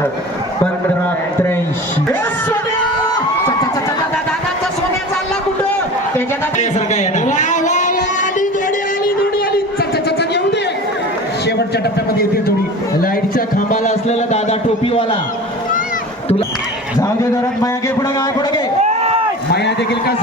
पंधरा त्र्याऐंशी चालला कुठं शेवटच्या टप्प्यामध्ये येते थोडी लाईटच्या खांबाला असलेला दादा टोपीवाला तुला जाऊ दे जरा माया घे पुढे पुढे घे माया देखील का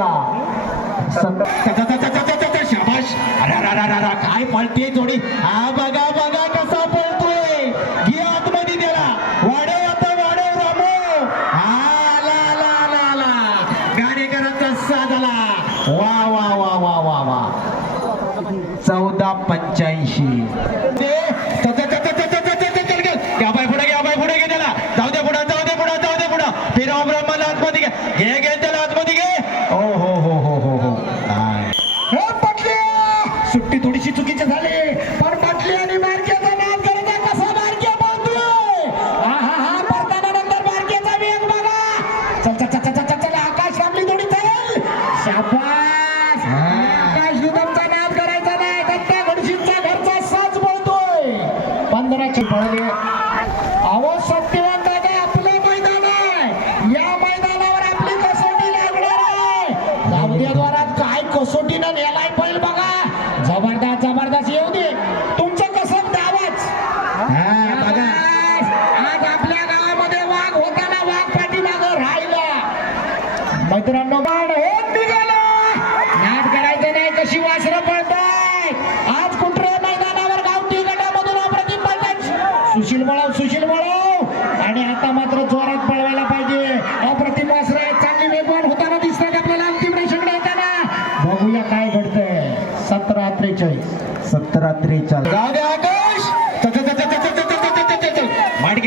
बघा शाबाश अरे काय पळते थोडी हा बघा I want some.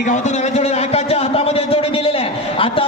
गावातून जोडी हातामध्ये जोडी दिलेली आहे. आता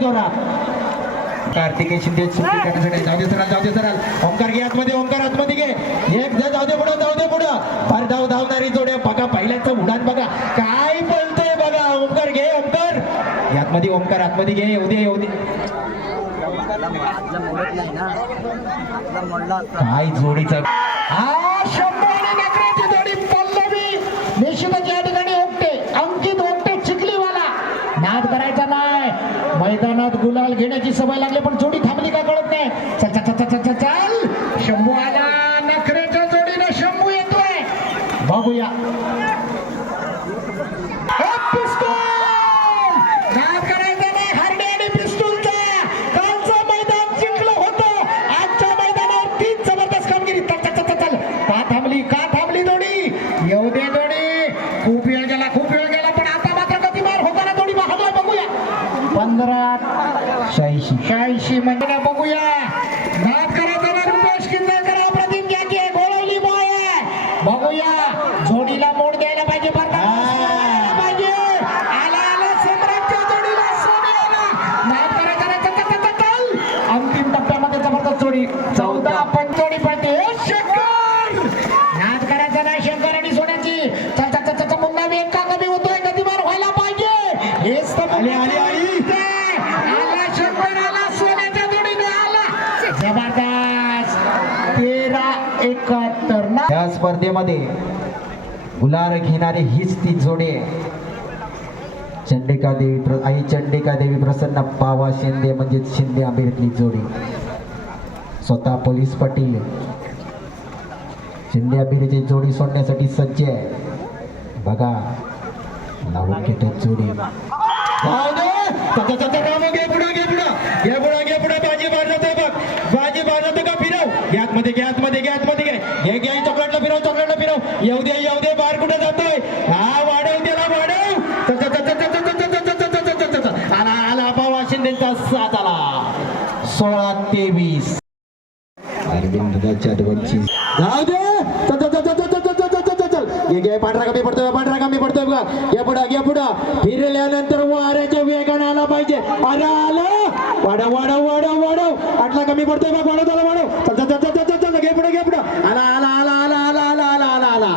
जोरा कार्तिके शिंदे करण्यासाठी जाऊ दे सराल जाऊ दे सराल. ओमकार घे आतमध्ये ओमकार आतमध्ये घे. एक जण जाऊ दे पुढं जाऊ दे पुढं. फार धाव धावणारी जोड्या बघा पहिल्याच उडान बघा. काय बोलतोय बघा ओमकार घे ओमकार यातमध्ये ओमकार आतमध्ये घे येऊ दे येऊ दे. काय जोडीचा. हा जोडी पल्लवी. निश्चित मैदानात गुलाल घेण्याची सवय लागली पण जोडी थांबली का कळत नाही. चल चल चल चल चल शंभू आला. बघूया. जोडीला मोड द्यायला पाहिजे. पाहिजे. आला आला. सम्राटच्या जोडीला. अंतिम टप्प्यामध्ये जबरदस्त जोडी. चौदा पण जोडी पडते शंकर! नाद करायचा नाही शंकर आणि सोन्याची. पुन्हा वेग का कमी होतोय गतिमान व्हायला पाहिजे. हेच तर आली, आली, आली. आला शंकर आला. स्पर्धेमध्ये गुलाल घेणारी हीच ती जोडी चंडिका देवी आई चंडिका देवी प्रसन्न पावा शिंदे म्हणजे शिंदे आंबेडकरी जोडी. स्वतः पोलीस पाटील. शिंदे आंबेडकरची जोडी सोडण्यासाठी सज्ज आहे. बघा लावून घेतात जोडी. पुढे घे आतमध्ये घ्या आतमध्ये घ्या आतमध्ये घे घे घे चॉकलेटला फिरव चॉकलेटला फिरव येऊ दे येऊ दे बाहेर कुठे जातोय हा वाढव त्याला वाढव आला आला बाबा वाशिंद सात आला सोळा तेवीस अरविंद जाऊ दे घे पांढरा कमी पडतोय पांढरा कमी पडतोय बघा. घे पुढा घे पुढा. फिरल्यानंतर वाऱ्याच्या वेगाने आला पाहिजे. अरे आलं! वाढव वाढव वाढव वाढव. आटला कमी पडतोय बघ वाढव त्याला वाढव. चल चल चल चल चल घे पुढे घे पुढं. आला आला आला आला आला आला आला आला.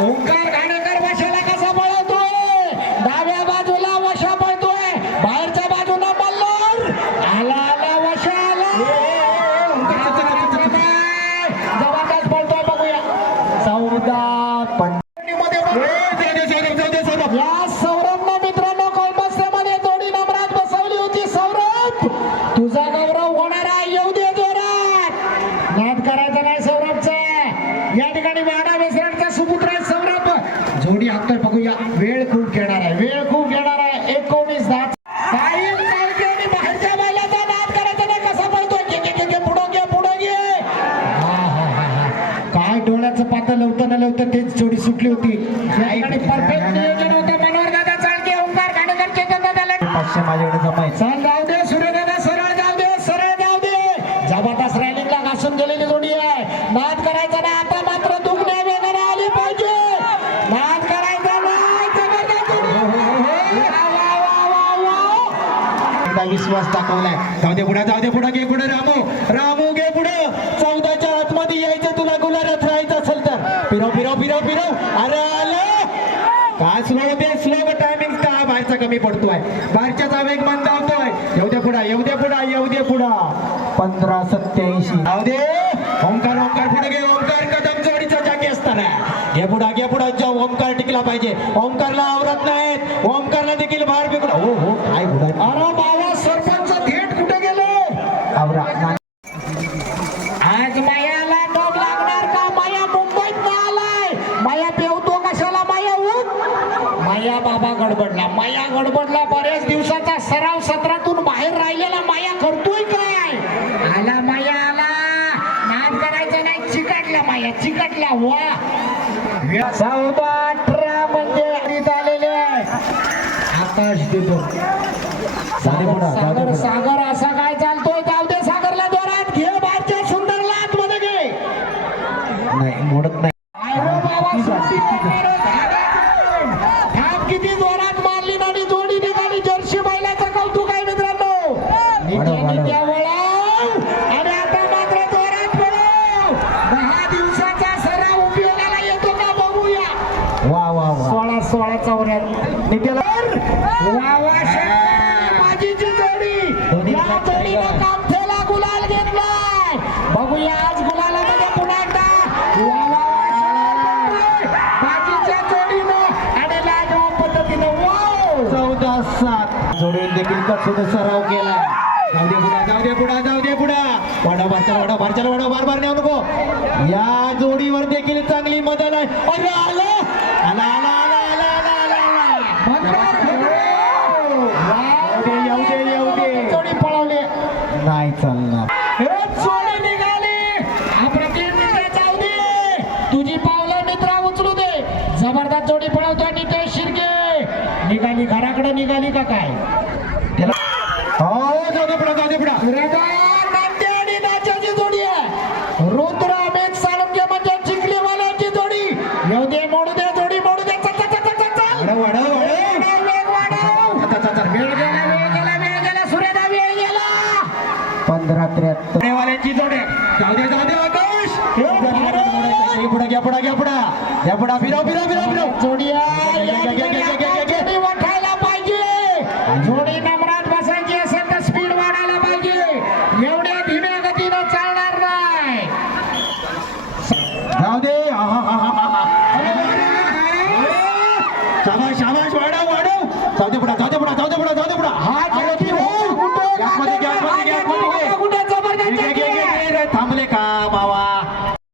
ओंकार घाणेकर कसा पळवतोय डाव्या बाजूला वशा पळतोय. बाहेरच्या बाजूला मल्हार. आला आला वशा आला. जबरदस्त पळतोय बघूया. चौदा या सौरभनं मित्रांनो कोलमस्त्यामध्ये जोडी नंबरात बसवली होती सौरभ. तुझा गौरव होणार आहे येऊ दे जोरात नाद करायचा नाही सौरभचा या ठिकाणी वाडा वेसरडचा सुपुत्र आहे सौरभ जोडी हाकतोय बघूया वेळ खूप घेणार आहे वेळ खूप घेणार आहे एकोणीस दहा साहिल चालते आणि बाहेरच्या बैलाचा नाद करायचा नाही कसा पळतोय घे घे, घे घे पुढं घे पुढं घे हा, हा, हा, हा. काय डोळ्याचं पातं लवतं न लवतं तेच जोडी सुटली होती. परफेक्ट नियोजन होतं. मनोहर दादा चालके ओंकार खांडेकर चेतन पाचशे माझ्याकडे जमायचं जाऊ दे सूर्य दादा सरळ जाऊ दे सरळ जाऊ दे. जबरदस्त रॅलिंगला घासून गेलेली जोडी आहे. नाद करायचा ना आता मात्र दुखण्या वेगाने आली पाहिजे. नाद करायचा नाही वा, वा. एकदा विश्वास दाखवलाय. जाऊ दे पुढे जाऊ दे पुढे घे पुढे रामू. रामू घे पुढे. चौदाच्या आतमध्ये यायचं तुला गुलारात राहायचं असेल तर फिरव फिरव फिरव फिरव अरे आलं! स्लो स्लो टायमिंग का बाहेरचा कमी पडतोय? बाहेरच्याचा वेग मंदावतोय येऊ दे पुढा येऊ दे पुढा येऊ दे पुढा. पंधरा सत्याऐंशी. जाऊ दे. ओंकार ओंकार पुढे घे. ओंकार कदम जोडीचा जागी असताना. घे पुढा घे पुढा. जाऊ ओंकार टिकला पाहिजे. ओंकारला आवरत नाहीत. ओंकारला देखील बाहेर फेकून हो हो काय पुढा अरे बाबा सरपंच थेट कुठे गेले आवरा आज मायाला डोब लागणार का माया मुंबईत आलाय माया पेवतो कशाला माया ऊन माया बाबा गडबडला माया गडबडला बऱ्याच दिवसाचा सराव सत्रातून बाहेर राहिलेला माया करतोय काय आला माया आला नाद करायचं नाही चिकटला माया चिकटला वा चौदा अठरा म्हणजे आलेले आहे. आकाश देतो सागर. सागर असा काय चालतोय जाऊ दे सागरला जोरात घे वाढव. नित्या वळव आणि आता मात्र जोरात पळव दहा दिवसाचा सराव उपयोगाला येतो का बघूया वा वा वा सोळा सोळा चौऱ्याण्णव नित्याला वा वा शंकर, माझीची जोडी दोन्ही या हात जोडीनं टाकले. कामठेला गुलाल घेतलाय बघूया आज गुलालामध्ये पुन्हा एकदा. जोडीनं आणि पद्धतीनं. वाव चौदा सात. जोडून देखील कसोद सराव केलाय जाऊ दे पुढा जाऊ दे पुढा जाऊ दे पुढा. वाडा भारचाला वाडा भारचाला वाडा बार बार नेऊ नको. या जोडीवर देखील चांगली मदत आहे. अरे आला! आला आला आला आला आला आला येऊ दे येऊ दे. जोडी पळवली. नाही चालणार हे जोडी निघाली अप्रतिम मित्र जाऊ दे तुझी पावलं मित्रा उचलू दे जबरदस्त जोडी पळवतो नितेश शिर्के निघाली घराकडे निघाली का काय? त्याला हो जाऊ जाऊ नाट्य जोडी आहे. रुद्र अमित साळुंके म्हणजे चिखलीवाल्याची जोडी. येऊ दे मोडू दे जोडी मोडू दे. चल, चल, चल, चल, चल. वाढव पंधरा त्र्याहत्तर. वाल्यांची जोडे. जाऊ दे जाऊ दे आकाश. पुढा घ्या पुढा घ्या पुढा. घ्या पुढा फिरव फिरव फिरव फिरव. जोडी पाहिजे